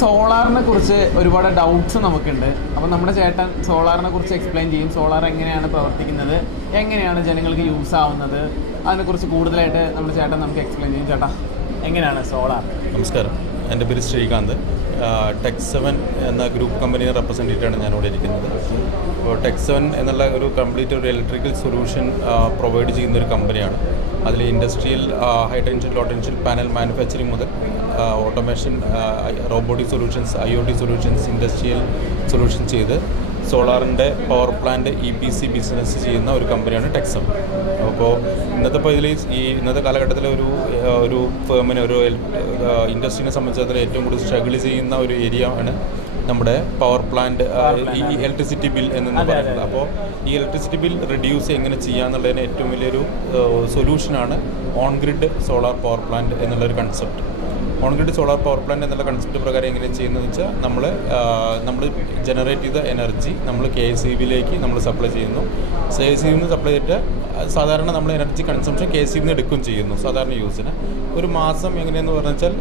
സോളാറിനെ കുറിച്ച് ഒരുപാട് ഡൗട്ട്സ് നമുക്കുണ്ട്. അപ്പം നമ്മുടെ ചേട്ടൻ സോളാറിനെ കുറിച്ച് എക്സ്പ്ലെയിൻ ചെയ്യും. സോളാർ എങ്ങനെയാണ് പ്രവർത്തിക്കുന്നത്? എങ്ങനെയാണ് ജനങ്ങൾക്ക് യൂസ് ആവുന്നത്? അതിനെക്കുറിച്ച് കൂടുതലായിട്ട് നമ്മുടെ ചേട്ടൻ നമുക്ക് എക്സ്പ്ലെയിൻ ചെയ്യും. ചേട്ടാ എങ്ങനെയാണ് സോളാർ? നമസ്കാരം. എന്റെ പേര് ശ്രീകാന്ത്. ടെക് സെവൻ എന്ന ഗ്രൂപ്പ് കമ്പനിയെ റെപ്രസെന്റേറ്റീവ് ആണ് ഞാനിവിടെ ഇരിക്കുന്നത്. അപ്പോൾ ടെക് സെവൻ എന്നുള്ള ഒരു കംപ്ലീറ്റ് ഒരു ഇലക്ട്രിക്കൽ സൊല്യൂഷൻ പ്രൊവൈഡ് ചെയ്യുന്ന ഒരു കമ്പനിയാണ് അതിൽ industrial high tension low tension panel manufacturing മുതൽ automation robotic solutions I O T solutions industrial solution ചെയ്ത് സോളാറിന്റെ power plant E P C business ചെയ്യുന്ന ഒരു കമ്പനിയാണ് ടെക്സം അപ്പോൾ ഇന്നത്തെ ഇപ്പോൾ ഇതിൽ ഈ ഇന്നത്തെ കാലഘട്ടത്തിൽ ഒരു ഒരു ഫേമിനെ ഒരു ഇൻഡസ്ട്രീനെ സംബന്ധിച്ചിടത്തോളം ഏറ്റവും കൂടുതൽ സ്ട്രഗിൾ ചെയ്യുന്ന ഒരു ഏരിയ ആണ് നമ്മുടെ പവർ പ്ലാന്റ് ഈ ഇലക്ട്രിസിറ്റി ബിൽ എന്ന് പറയുന്നത്. അപ്പോൾ ഈ ഇലക്ട്രിസിറ്റി ബിൽ റിഡ്യൂസ് എങ്ങനെ ചെയ്യാന്നുള്ളതിന് ഏറ്റവും വലിയൊരു സൊല്യൂഷനാണ് on grid solar power plant എന്നുള്ളൊരു concept on grid solar power plant എന്നുള്ള കൺസെപ്റ്റ് പ്രകാരം എങ്ങനെയാണ് ചെയ്യുന്നത് വെച്ചാൽ നമ്മൾ നമ്മൾ ജനറേറ്റ് ചെയ്ത എനർജി നമ്മൾ കെ എസ് ഇ ബിയിലേക്ക് നമ്മൾ സപ്ലൈ ചെയ്യുന്നു. കെ എസ് ഇ സപ്ലൈ ചെയ്തിട്ട് സാധാരണ നമ്മൾ energy consumption K S E നിന്ന് എടുക്കുകയും ചെയ്യുന്നു സാധാരണ യൂസിന് ഒരു മാസം എങ്ങനെയെന്ന് പറഞ്ഞാൽ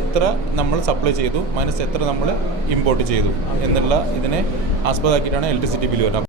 എത്ര നമ്മൾ സപ്ലൈ ചെയ്തു മൈനസ് എത്ര നമ്മൾ ഇമ്പോർട്ട് ചെയ്തു എന്നുള്ള ഇതിനെ ആസ്പദമാക്കിയിട്ടാണ് ഇലക്ട്രിസിറ്റി ബില്ല് വരുന്നത്.